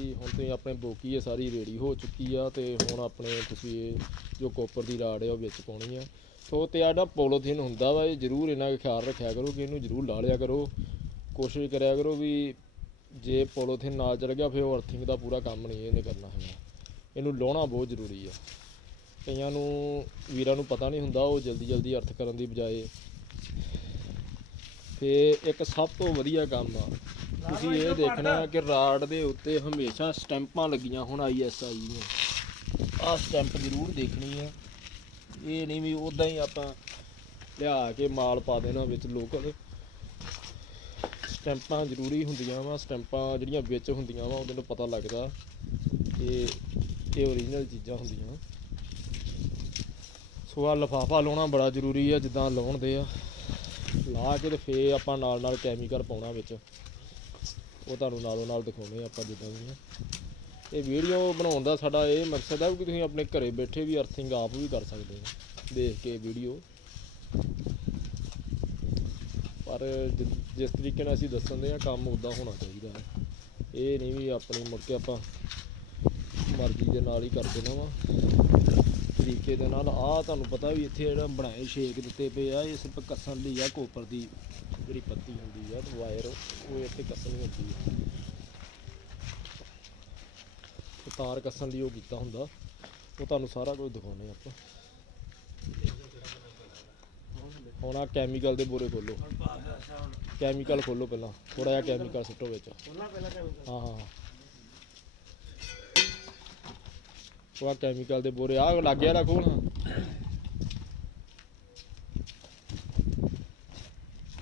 ਹੁਣ ਤੇ ਆਪਣੇ ਬੋਕੀ ਹੈ ਸਾਰੀ ਰੇਡੀ ਹੋ ਚੁੱਕੀ ਆ ਤੇ ਹੁਣ ਆਪਣੇ ਤੁਸੀਂ ਇਹ ਜੋ ਕੋਪਰ ਦੀ ਰਾੜ ਹੈ ਉਹ ਵਿੱਚ ਪਾਉਣੀ ਆ। ਸੋ ਤੇ ਆੜਾ ਪੋਲੋਥੀਨ ਹੁੰਦਾ ਵਾ, ਇਹ ਜ਼ਰੂਰ ਇਹਨਾਂ ਦਾ ਖਿਆਲ ਰੱਖਿਆ ਕਰੋ ਕਿ ਇਹਨੂੰ ਜ਼ਰੂਰ ਲਾ ਲਿਆ ਕਰੋ। ਕੋਸ਼ਿਸ਼ ਕਰਿਆ ਕਰੋ ਵੀ ਜੇ ਪੋਲੋਥੀਨ ਨਾਲ ਚਲ ਗਿਆ, ਫਿਰ ਉਹ ਅਰਥਿੰਗ ਦਾ ਪੂਰਾ ਕੰਮ ਨਹੀਂ ਇਹਨੇ ਕਰਨਾ ਹੈਗਾ। ਇਹਨੂੰ ਲਾਉਣਾ ਬਹੁਤ ਜ਼ਰੂਰੀ ਆ। ਕਈਆਂ ਨੂੰ, ਵੀਰਾਂ ਨੂੰ ਪਤਾ ਨਹੀਂ ਹੁੰਦਾ ਉਹ ਜਲਦੀ ਜਲਦੀ ਅਰਥ ਕਰਨ ਦੀ ਬਜਾਏ। ਤੇ ਇੱਕ ਸਭ ਤੋਂ ਵਧੀਆ ਕੰਮ ਆ ਤੁਸੀਂ ਇਹ ਦੇਖਣਾ ਕਿ ਰਾਡ ਦੇ ਉੱਤੇ ਹਮੇਸ਼ਾ ਸਟੈਂਪਾਂ ਲੱਗੀਆਂ ਹੁਣ ਆਈਐਸਆਈ ਦੀਆਂ। ਆਹ ਸਟੈਂਪ ਜ਼ਰੂਰ ਦੇਖਣੀ ਆ ਇਹ ਨਹੀਂ ਵੀ ਉਦਾਂ ਹੀ ਆਪਾਂ ਲਿਆ ਕੇ ਮਾਲ ਪਾ ਦੇਣਾ ਵਿੱਚ ਲੋਕਲ। ਸਟੈਂਪਾਂ ਜ਼ਰੂਰੀ ਹੁੰਦੀਆਂ ਵਾ, ਸਟੈਂਪਾਂ ਜਿਹੜੀਆਂ ਵਿੱਚ ਹੁੰਦੀਆਂ ਵਾ, ਉਹਦੇ ਨੂੰ ਪਤਾ ਲੱਗਦਾ ਕਿ ਇਹ ਓਰੀਜਨਲ ਚੀਜ਼ਾਂ ਹੁੰਦੀਆਂ। ਸੋ ਆ ਲਫਾਫਾ ਲਾਉਣਾ ਬੜਾ ਜ਼ਰੂਰੀ ਆ, ਜਿੱਦਾਂ ਲਾਉਣ ਦੇ ਆ। ਲਾ ਕੇ ਤੇ ਫੇਰ ਆਪਾਂ ਨਾਲ ਨਾਲ ਕੈਮੀਕਲ ਪਾਉਣਾ ਵਿੱਚ। ਉਹ ਤੁਹਾਨੂੰ ਨਾਲੋਂ ਨਾਲ ਦਿਖਾਉਣੇ ਆਪਾਂ ਜਿੱਦਾਂ ਵੀ ਆ ਇਹ ਵੀਡੀਓ ਬਣਾਉਣ ਦਾ ਸਾਡਾ ਇਹ ਮਕਸਦ ਹੈ ਕਿ ਤੁਸੀਂ ਆਪਣੇ ਘਰੇ ਬੈਠੇ ਵੀ ਅਰਥਿੰਗ ਆਪ ਵੀ ਕਰ ਸਕਦੇ ਹੋ। ਦੇਖ ਕੇ ਵੀਡੀਓ ਪਰ ਜਿਸ ਤਰੀਕੇ ਨਾਲ ਅਸੀਂ ਦੱਸਣ ਦੇ ਆ, ਕੰਮ ਉਦਾਂ ਹੋਣਾ ਚਾਹੀਦਾ ਹੈ। ਇਹ ਨਹੀਂ ਵੀ ਆਪਣੀ ਮੁੜ ਕੇ ਆਪਾਂ ਮਰਜ਼ੀ ਦੇ ਨਾਲ ਹੀ ਕਰ ਦੇਣਾ ਵਾ। ਤਰੀਕੇ ਦੇ ਨਾਲ ਆ ਤੁਹਾਨੂੰ ਪਤਾ ਵੀ ਇੱਥੇ ਜਿਹੜਾ ਬਣਾਏ ਛੇਕ ਦਿੱਤੇ ਪਏ ਆ, ਇਹ ਸਿਰਫ ਕੱਸਣ ਲਈ ਆ ਕੋਪਰ ਦੀ ਜਿਹੜੀ ਪੱਤੀ ਹੁੰਦੀ ਆ ਵਾਇਰ ਉਹ ਇੱਥੇ ਕੱਸਣੀ ਹੁੰਦੀ ਆ। ਤਾਰ ਕੱਸਣ ਲਈ ਉਹ ਕੀਤਾ ਹੁੰਦਾ। ਉਹ ਤੁਹਾਨੂੰ ਸਾਰਾ ਕੁਝ ਦਿਖਾਉਣੇ ਆਪਾਂ। ਹੁਣ ਆ ਕੈਮੀਕਲ ਦੇ ਬੋਰੇ ਖੋਲੋ। ਕੈਮੀਕਲ ਖੋਲੋ ਪਹਿਲਾਂ। ਥੋੜਾ ਜਿਹਾ ਕੈਮੀਕਲ ਸੁੱਟੋ ਵਿੱਚ। ਹਾਂ ਹਾਂ। ਉਹ ਕੈਮੀਕਲ ਦੇ ਬੋਰੇ ਆ ਲੱਗ ਗਿਆ ਨਾ ਖੋਲ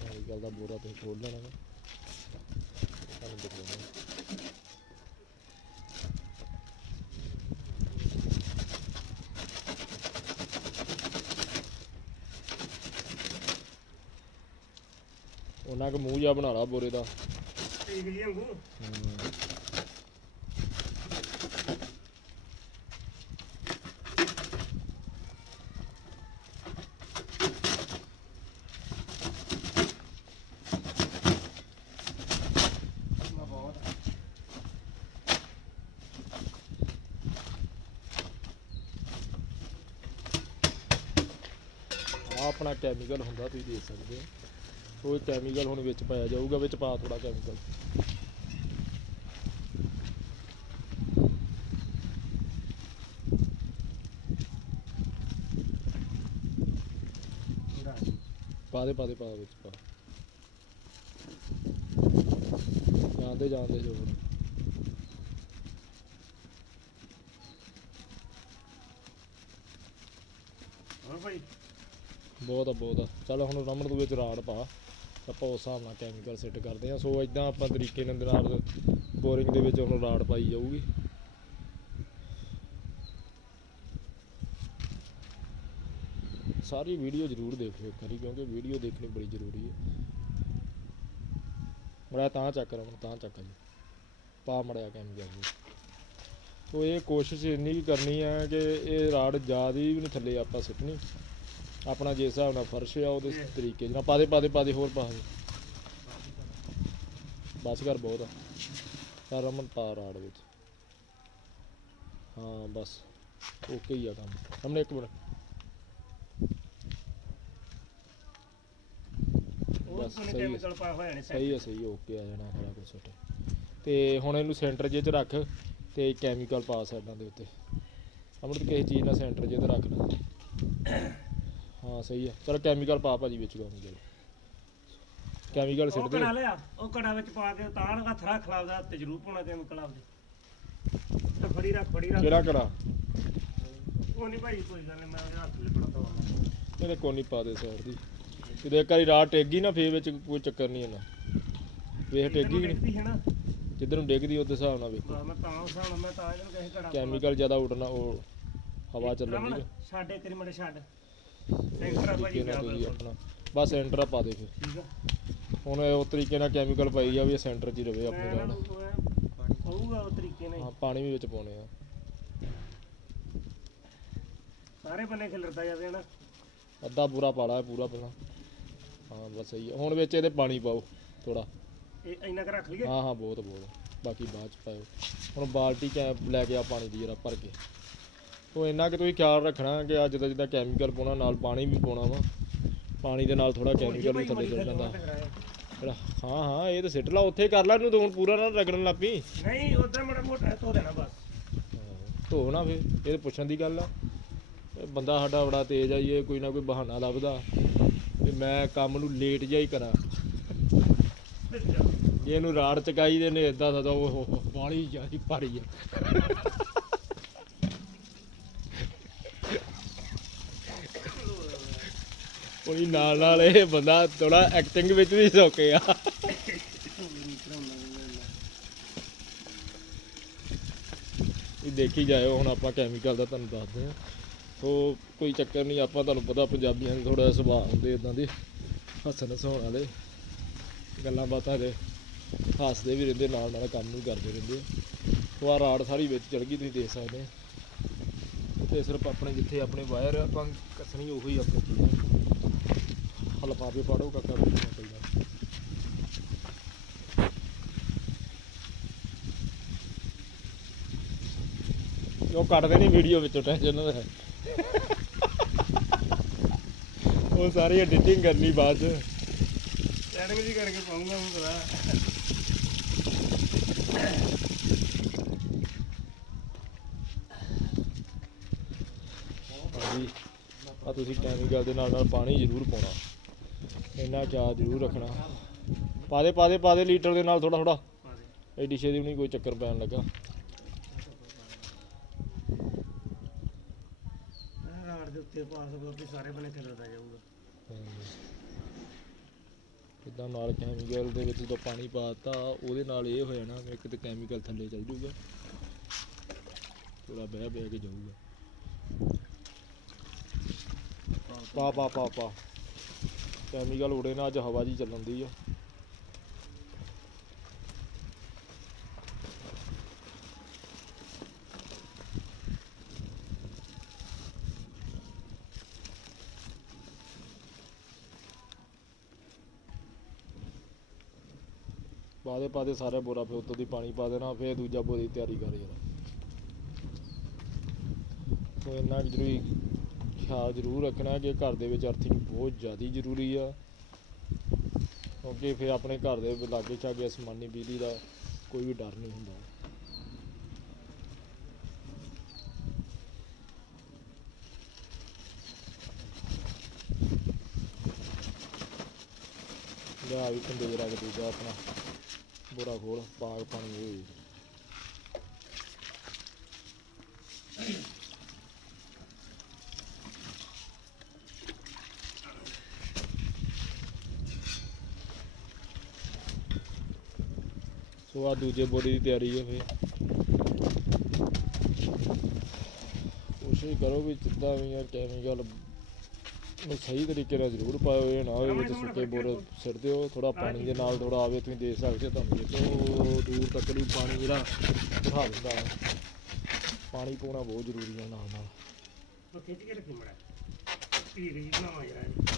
ਕੈਮੀਕਲ ਦਾ ਬੋਰਾ ਤੁਸੀਂ ਖੋਲ ਲੈਣਾ ਵਾ। ਤੁਹਾਨੂੰ ਦਿਖਾਉਣਾ। ਉਹਨਾਂ ਕੁ ਮੂੰਹ ਜਿਹਾ ਬਣਾ ਲਾ ਬੋਰੇ ਦਾ। ਠੀਕ ਜੀ ਅੰਗੂ ਹਮ। ਆਹ ਆਪਣਾ ਕੈਮੀਕਲ ਹੁੰਦਾ, ਤੁਸੀਂ ਦੇਖ ਸਕਦੇ ਹੋ। ਉਹ ਕੈਮੀਕਲ ਹੁਣ ਵਿੱਚ ਪਾਇਆ ਜਾਊਗਾ, ਵਿੱਚ ਪਾ ਥੋੜਾ ਕੈਮੀਕਲ ਪਾ ਦੇ ਪਾ ਦੇ ਪਾ ਦੇ, ਵਿੱਚ ਪਾ। ਜਾਂਦੇ ਜਾਂਦੇ ਜੋ। ਹਾਂ ਭਾਈ? ਬਹੁਤ ਆ ਬਹੁਤ ਆ। ਚੱਲ ਹੁਣ ਰਮਣ ਦੇ ਵਿੱਚ ਰਾੜ ਪਾ। ਆਪਾਂ ਉਸ ਹਿਸਾਬ ਨਾਲ ਕੈਮੀਕਲ ਸੈੱਟ ਕਰਦੇ ਆ ਸੋ ਇਦਾਂ ਆਪਾਂ ਤਰੀਕੇ ਨਾਲ ਨਾਲ ਬੋਰਿੰਗ ਦੇ ਵਿੱਚ ਹੁਣ ਰਾੜ ਪਾਈ ਜਾਊਗੀ। ਸਾਰੀ ਵੀਡੀਓ ਜ਼ਰੂਰ ਦੇਖਿਓ ਇੱਕ ਵਾਰੀ, ਕਿਉਂਕਿ ਵੀਡੀਓ ਦੇਖਣੀ ਬੜੀ ਜ਼ਰੂਰੀ ਹੈ। ਮੜਾ ਤਾਂ ਚੱਕ ਰਮਨ, ਤਾਂ ਚੱਕ ਜੀ। ਪਾ ਮੜਿਆ ਕੈਮੀਕਲ ਜੀ। ਸੋ ਇਹ ਕੋਸ਼ਿਸ਼ ਇੰਨੀ ਵੀ ਕਰਨੀ ਹੈ ਕਿ ਇਹ ਰਾੜ ਜ਼ਿਆਦਾ ਵੀ ਨਹੀਂ ਥੱਲੇ ਆਪਾਂ ਸਿੱਟਣੀ। ਆਪਣਾ ਜਿਸ ਹਿਸਾਬ ਨਾਲ ਫਰਸ਼ ਆ ਉਹਦੇ ਤਰੀਕੇ ਨਾਲ ਪਾ ਦੇ ਪਾ ਦੇ ਪਾ ਦੇ ਹੋਰ ਪਾ ਦੇ। ਬਸ ਕਰ ਬਹੁਤ ਆ। ਤਾਂ ਰਮਨ ਪਾ ਰਾੜ ਵਿੱਚ। ਹਾਂ ਬਸ। ਓਕੇ ਹੀ ਆ ਕੰਮ। ਹਮਨੇ ਇੱਕ ਮਿੰਟ। ਉਹ ਬਸ ਸਹੀ ਨੇ ਸਹੀ ਓਕੇ ਆ ਜਾਣਾ ਸਾਰਾ ਕੁਝ ਸੈੱਟ ਤੇ ਹੁਣ ਇਹਨੂੰ ਸੈਂਟਰ ਜੇ 'ਚ ਰੱਖ ਤੇ ਕੈਮੀਕਲ ਪਾ ਸਾਈਡਾਂ ਦੇ ਉੱਤੇ। ਅਮਰਤ ਕਿਸੇ ਚੀਜ਼ ਨਾਲ ਸੈਂਟਰ ਜੇ ਤੇ ਰੱਖ। ਲੈ ਹਾਂ ਸਹੀ ਹੈ। ਚਲੋ ਕੈਮੀਕਲ ਪਾ ਭਾਜੀ ਵਿੱਚ ਕੰਮ ਕਰੋ ਕੈਮੀਕਲ ਉਹ ਸਿੱਟ ਦੇ ਕੜਾ ਲਿਆ ਉਹ ਕੜਾ ਵਿੱਚ ਪਾ ਕੇ ਤਾਂ ਹੱਥ ਰੱਖ ਲਾ ਉਹਦਾ ਤੇ ਜ਼ਰੂਰ ਪਾਉਣਾ ਕੈਮੀਕਲ ਆਪਦੇ ਤੇ ਫੜੀ ਰੱਖ ਫੜੀ ਰੱਖ। ਕਿਹੜਾ ਕਰਾ ਉਹ ਨਹੀਂ ਭਾਈ ਕੋਈ ਗੱਲ ਨਹੀਂ ਮੈਂ ਉਹਦੇ ਹੱਥ ਲਿਪੜਾ ਦਵਾਂ ਇਹਨੇ ਕੋਨੀ ਪਾ ਦੇ ਸਾਈਡ ਦੀ। ਕਿਤੇ ਇੱਕ ਵਾਰੀ ਰਾਹ ਟੇਗੀ ਨਾ ਫੇਰ ਵਿੱਚ ਕੋਈ ਚੱਕਰ ਨਹੀਂ ਇਹਨਾਂ ਵੇਖ ਟੇਗੀ ਕਿ ਨਹੀਂ ਹੈ ਨਾ। ਜਿੱਧਰ ਨੂੰ ਡਿੱਗਦੀ ਉਹਦੇ ਹਿਸਾਬ ਨਾਲ ਵੇਖੋ। ਬਸ ਮੈਂ ਤਾਂ ਉਸ ਹਿਸਾਬ ਨਾਲ ਮੈਂ ਤਾਂ ਇਹਨੂੰ ਕਹੇ ਕੜਾ ਕੈਮੀਕਲ ਜ਼ਿਆਦਾ ਉੱਡਣਾ ਉਹ ਹਵਾ ਚੱਲਣ ਛੱਡ ਇੱਕ ਵਾਰੀ ਮੜੇ ਛੱਡ। ਸੈਂਟਰ ਆ ਭਾਜੀ ਤੁਸੀਂ ਆਪਣਾ। ਬਸ ਸੈਂਟਰ ਪਾ ਦੇ ਫਿਰ। ਠੀਕ ਆ। ਹੁਣ ਉਹ ਤਰੀਕੇ ਨਾਲ ਕੈਮੀਕਲ ਪਾਈ ਜਾਵੇ ਸੈਂਟਰ 'ਚ ਹੀ ਰਵੇ ਆਪਣੀ ਐਂ। ਹੋਊਗਾ ਉਹ ਤਰੀਕੇ ਨਾਲ ਹੀ। ਹਾਂ ਪਾਣੀ ਵੀ ਵਿੱਚ ਪਾਉਣੇ ਆ। ਸਾਰੇ ਬੰਨੇ ਖਿਲਰਦਾ ਜਾਵੇ ਨਾ ਅੱਧਾ ਪੂਰਾ ਪਾਲਾ ਪੂਰਾ ਪਹਿਲਾਂ। ਹਾਂ ਬਸ ਸਹੀ ਹੈ ਹੁਣ ਵਿੱਚ ਇਹਦੇ ਪਾਣੀ ਪਾਓ ਥੋੜਾ ਇਹ ਇੰਨਾ ਕੁ ਰੱਖ ਲਈਏ? ਹਾਂ ਹਾਂ ਬਹੁਤ ਬਹੁਤ। ਬਾਕੀ ਬਾਅਦ ਚ ਪਾਇਓ। ਹੁਣ ਬਾਲਟੀ ਕੈ ਲੈ ਕੇ ਆ ਪਾਣੀ ਦੀ ਜਰਾ ਭਰ ਕੇ। ਉਹ ਇੰਨਾ ਕਿ ਤੁਸੀਂ ਖਿਆਲ ਰੱਖਣਾ ਕਿ ਅੱਜ ਦਾ ਜਿੱਦਾਂ ਕੈਮੀਕਲ ਪਾਉਣਾ ਨਾਲ ਪਾਣੀ ਵੀ ਪਾਉਣਾ ਵਾ। ਪਾਣੀ ਦੇ ਨਾਲ ਥੋੜਾ ਕੈਮੀਕਲ ਵੀ ਥੱਲੇ ਚਲ ਜਾਂਦਾ। ਹਾਂ ਹਾਂ ਇਹ ਤਾਂ ਸਿੱਟ ਲਾ ਉੱਥੇ ਕਰ ਲੈ ਇਹਨੂੰ ਤਾਂ ਪੂਰਾ ਨਾ ਰਗੜਨ ਲੱਗ ਪਈ। ਨਹੀਂ ਉਧਰ ਮੜਾ ਮੋਟਾ ਧੋ ਦੇਣਾ ਬਸ। ਧੋ ਨਾ ਫਿਰ ਇਹ ਤਾਂ ਪੁੱਛਣ ਦੀ ਗੱਲ ਆ। ਬੰਦਾ ਸਾਡਾ ਬੜਾ ਤੇਜ਼ ਆ ਜੀ, ਇਹ ਕੋਈ ਨਾ ਕੋਈ ਬਹਾਨਾ ਲੱਭਦਾ। ਤੇ ਮੈਂ ਕੰਮ ਨੂੰ ਲੇਟ ਹੀ ਕਰਾਂ। ਇਹਨੂੰ ਰਾੜ ਚਕਾਈ ਦੇ ਨੇ ਇਦਾਂ ਦਾ ਉਹ ਬਾਲੀ ਜਿਆਦੀ ਭਾਰੀ ਆ। ਕੋਈ ਨਾਲ ਨਾਲ ਇਹ ਬੰਦਾ ਥੋੜਾ ਐਕਟਿੰਗ ਵਿੱਚ ਵੀ ਸੌਕੇ ਆ। ਇਹ ਦੇਖੀ ਜਾਇਓ, ਹੁਣ ਆਪਾਂ ਕੈਮੀਕਲ ਦਾ ਤੁਹਾਨੂੰ ਦੱਸਦੇ ਆ ਸੋ ਕੋਈ ਚੱਕਰ ਨਹੀਂ, ਆਪਾਂ ਤੁਹਾਨੂੰ ਪਤਾ ਪੰਜਾਬੀਆਂ ਦੇ ਥੋੜਾ ਸੁਭਾਅ ਹੁੰਦੇ ਇਦਾਂ ਦੇ ਹੱਸਣ ਹਸਾਉਣ ਵਾਲੇ। ਗੱਲਾਂ ਬਾਤਾਂ ਦੇ ਹੱਸਦੇ ਵੀ ਰਹਿੰਦੇ, ਨਾਲ ਨਾਲ ਕੰਮ ਵੀ ਕਰਦੇ ਰਹਿੰਦੇ ਆ। ਸੋ ਆਹ ਰਾੜ ਸਾਰੀ ਵਿੱਚ ਚੜ ਗਈ, ਤੁਸੀਂ ਦੇਖ ਸਕਦੇ ਆ ਤੇ ਸਿਰਫ ਆਪਣੇ ਜਿੱਥੇ ਆਪਣੇ ਵਾਇਰ ਆਪਾਂ ਕੱਸਣੀ ਉਹੀ ਆਪਣੇ ਚੀਜ਼ਾਂ। ਹਲ ਪਾਵੇ ਪਾੜੋ, ਕਾਕਾ ਵੀ ਨਹੀਂ ਉਹ ਕੱਟਦੇ ਨਹੀਂ ਵੀਡੀਓ ਵਿੱਚੋਂ ਟੈਨਸ਼ਨ ਨਾ ਲੈ। ਉਹ ਸਾਰੀ ਐਡੀਟਿੰਗ ਕਰਨੀ ਬਾਅਦ ਚ। ਐਡਿੰਗ ਜੀ ਕਰਕੇ ਪਾਉਂਗਾ ਹੁਣ ਪਤਾ ਹਾਂਜੀ ਆ ਤੁਸੀਂ ਕੈਮੀਕਲ ਦੇ ਨਾਲ ਨਾਲ ਪਾਣੀ ਜ਼ਰੂਰ ਪਾਉਣਾ। ਇੰਨਾ ਚਾਹ ਜ਼ਰੂਰ ਰੱਖਣਾ। ਪਾ ਦੇ ਪਾ ਦੇ ਪਾ ਦੇ ਲੀਟਰ ਦੇ ਨਾਲ ਥੋੜਾ ਥੋੜਾ ਐਡੀ ਵੀ ਨਹੀਂ ਕੋਈ ਚੱਕਰ ਪੈਣ ਲੱਗਾ। ਰਾੜ ਦੇ ਉੱਤੇ ਸਾਰੇ ਬਣੇ ਜਾਊਗਾ। ਨਾਲ ਕੈਮੀਕਲ ਦੇ ਵਿੱਚ ਜਦੋਂ ਪਾਣੀ ਪਾਤਾ ਉਹਦੇ ਨਾਲ ਇਹ ਹੋ ਜਾਣਾ ਇੱਕ ਤੇ ਕੈਮੀਕਲ ਥੱਲੇ ਚੱਲ ਜਾਊਗਾ। ਪੂਰਾ ਬਹਿ ਬਹਿ ਕੇ ਜਾਊਗਾ। ਪਾ ਪਾ ਪਾ ਪਾ। ਕੈਮੀਕਲ ਉੜੇ ਨਾ, ਅੱਜ ਹਵਾ ਜੀ ਚੱਲਣ ਦੀ ਆ। ਪਾ ਦੇ ਪਾ ਦੇ ਸਾਰੇ ਬੋਰਾ, ਫਿਰ ਉੱਤੋਂ ਦੀ ਪਾਣੀ ਪਾ ਦੇਣਾ, ਫਿਰ ਦੂਜਾ ਬੋਰੇ ਦੀ ਤਿਆਰੀ ਕਰ ਯਾਰ। ਸੋ ਇੰਨਾ ਜ਼ਰੂਰੀ ਖਿਆਲ ਜ਼ਰੂਰ ਰੱਖਣਾ ਕਿ ਘਰ ਦੇ ਵਿੱਚ ਅਰਥਿੰਗ ਬਹੁਤ ਜ਼ਿਆਦਾ ਜ਼ਰੂਰੀ ਆ। ਕਿਉਂਕਿ ਫਿਰ ਆਪਣੇ ਘਰ ਦੇ ਲਾਗੇ ਛਾਗੇ ਅਸਮਾਨੀ ਬਿਜਲੀ ਦਾ ਕੋਈ ਵੀ ਡਰ ਨਹੀਂ ਹੁੰਦਾ। ਲਿਆ ਵੀ ਕੰਦੇ ਜਰਾ ਦੂਜਾ ਆਪਣਾ। ਬੋਰਾ ਖੋਲ, ਪਾਗ ਪਾਣੀ ਹੋਈ ਸੋ ਆ ਦੂਜੇ ਬੋਰੇ ਦੀ ਤਿਆਰੀ ਹੈ ਫੇ ਕੋਸ਼ਿਸ਼ ਕਰੋ ਵੀ ਜਿੱਦਾਂ ਵੀ ਯਾਰ ਕੈਮੀਕਲ ਨੂੰ ਸਹੀ ਤਰੀਕੇ ਨਾਲ ਜ਼ਰੂਰ ਪਾਇਓ, ਇਹ ਨਾ ਹੋਵੇ ਵਿੱਚ ਸੁੱਕੇ ਬੋਰ ਸਿੱਟ ਦਿਓ ਥੋੜਾ ਪਾਣੀ ਦੇ ਨਾਲ ਥੋੜਾ ਆਵੇ, ਤੁਸੀਂ ਦੇਖ ਸਕਦੇ ਹੋ ਤੁਹਾਨੂੰ ਦੇਖੋ ਦੂਰ ਤੱਕ ਵੀ ਪਾਣੀ ਜਿਹੜਾ ਦਿਖਾ ਦਿੰਦਾ ਹੈ। ਪਾਣੀ ਪਾਉਣਾ ਬਹੁਤ ਜ਼ਰੂਰੀ ਹੈ ਨਾਲ ਨਾਲ। ਖਿੱਚ ਕੇ ਰੱਖੀ ਮੜਾ। ਪੀ ਗਈ ਨਾ ਯਾਰ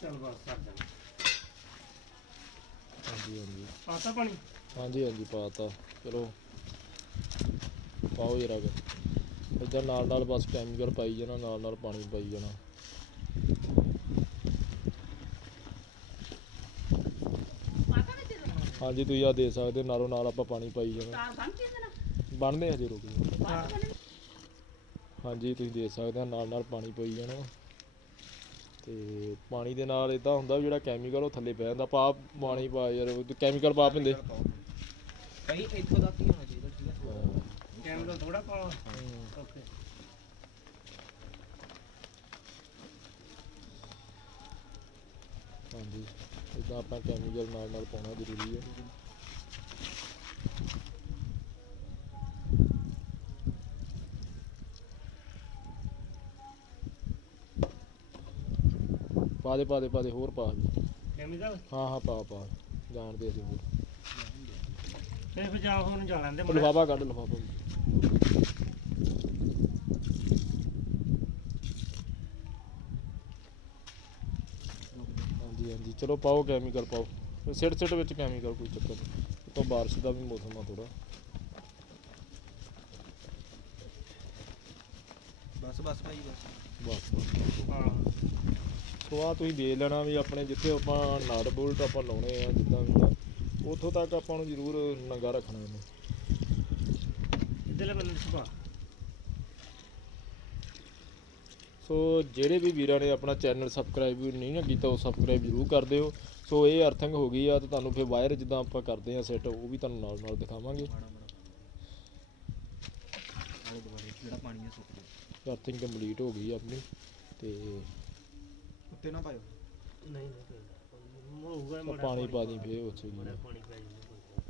ਚੱਲ ਬਸ ਕਰ ਜਾਣਾ ਹਾਂਜੀ ਹਾਂਜੀ ਪਾਤਾ ਪਾਣੀ? ਹਾਂਜੀ ਹਾਂਜੀ ਪਾਤਾ। ਚਲੋ। ਪਾਓ ਜਰਾ ਕੁ ਇੱਧਰ ਨਾਲ ਨਾਲ ਬਸ ਕੈਮੀਕਲ ਪਾਈ ਜਾਣਾ ਨਾਲ ਨਾਲ ਪਾਣੀ ਪਾਈ ਜਾਣਾ। ਹਾਂਜੀ ਤੁਸੀਂ ਆ ਦੇ ਸਕਦੇ ਹੋ, ਨਾਲੋਂ ਨਾਲ ਆਪਾਂ ਪਾਣੀ ਪਾਈ ਜਾਣਾ। ਬਣਦੇ ਹਜੇ ਰੁਕ ਜਾਓ ਹਾਂਜੀ ਤੁਸੀਂ ਦੇ ਸਕਦੇ ਹੋ ਨਾਲ ਨਾਲ ਪਾਣੀ ਪਾਈ ਜਾਣਾ। ਤੇ ਪਾਣੀ ਦੇ ਨਾਲ ਇਦਾਂ ਹੁੰਦਾ ਵੀ ਜਿਹੜਾ ਕੈਮੀਕਲ ਉਹ ਥੱਲੇ ਪੈ ਜਾਂਦਾ ਪਾ ਪਾਣੀ ਪਾ ਯਾਰ ਕੈਮੀਕਲ ਪਾ ਪਿੰਦੇ। ਭਾਈ ਇੱਥੋਂ ਤੱਕ ਹੀ ਹੋਣਾ ਚਾਹੀਦਾ ਠੀਕ ਹੈ ਕੈਮਰਾ ਥੋੜਾ ਪਾਵਾ ਹਮ। ਓਕੇ ਹਾਂਜੀ ਇਦਾਂ ਆਪਾਂ ਕੈਮੀਕਲ ਨਾਲ ਨਾਲ ਪਾਉਣਾ ਜ਼ਰੂਰੀ ਹੈ ਦੇ ਪਾ ਦੇ ਪਾ ਦੇ ਹੋਰ ਪਾ ਕੈਮੀਕਲ ਹਾਂ ਹਾਂ ਪਾ ਪਾ ਜਾਣਦੇ ਅਸੀਂ ਹੋਰ। ਤੇ ਫਿਰ ਜਾ ਹੁਣ ਜਾ ਲੈਂਦੇ ਉਹ ਲਿਫਾਫਾ ਕੱਢ ਲਿਫਾਫਾ। ਹਾਂਜੀ ਹਾਂਜੀ। ਚਲੋ ਪਾਓ ਕੈਮੀਕਲ ਪਾਓ। ਸਿੱਟ ਸਿੱਟ ਵਿੱਚ ਕੈਮੀਕਲ ਕੋਈ ਚੱਕਰ ਨਹੀਂ। ਤਾਂ ਬਾਰਿਸ਼ ਦਾ ਵੀ ਮੌਸਮ ਆ ਥੋੜਾ ਬਸ ਬਸ ਭਾਈ ਬਸ। ਬਸ ਬਸ। ਹਾਂ। ਸੋ ਆ ਤੁਸੀਂ ਦੇ ਲੈਣਾ ਵੀ ਆਪਣੇ ਜਿੱਥੇ ਆਪਾਂ ਨਟ ਬੋਲਟ ਆਪਾਂ ਲਾਉਣੇ ਆ ਜਿੱਦਾਂ ਵੀ ਆ ਉੱਥੋਂ ਤੱਕ ਆਪਾਂ ਨੂੰ ਜ਼ਰੂਰ ਨੰਗਾ ਰੱਖਣਾ ਇਹਨੂੰ। ਇਧਰਲੇ ਬੰਨੇ ਸੁਭਾ। ਸੋ ਜਿਹੜੇ ਵੀ ਵੀਰਾਂ ਨੇ ਆਪਣਾ ਚੈਨਲ ਸਬਸਕ੍ਰਾਈਬ ਨਹੀਂ ਨਾ ਕੀਤਾ ਉਹ ਸਬਸਕ੍ਰਾਈਬ ਜ਼ਰੂਰ ਕਰ ਦਿਓ। ਸੋ ਇਹ ਅਰਥਿੰਗ ਹੋ ਗਈ ਆ ਤੇ ਤੁਹਾਨੂੰ ਫਿਰ ਵਾਇਰ ਜਿੱਦਾਂ ਆਪਾਂ ਕਰਦੇ ਆ ਸੈੱਟ ਉਹ ਵੀ ਤੁਹਾਨੂੰ ਨਾਲ ਨਾਲ ਦਿਖਾਵਾਂਗੇ। ਅਰਥਿੰਗ ਕੰਪਲੀਟ ਹੋ ਗਈ ਆਪਣੀ ਤੇ ਉੱਤੇ ਨਾ ਪਾਇਓ। ਨਹੀਂ ਨਹੀਂ ਹੋਊਗਾ ਪਾਣੀ ਪਾ ਦੀ ਫੇਰ ਉੱਥੇ ਕੀ ਪਾਣੀ ਪੈ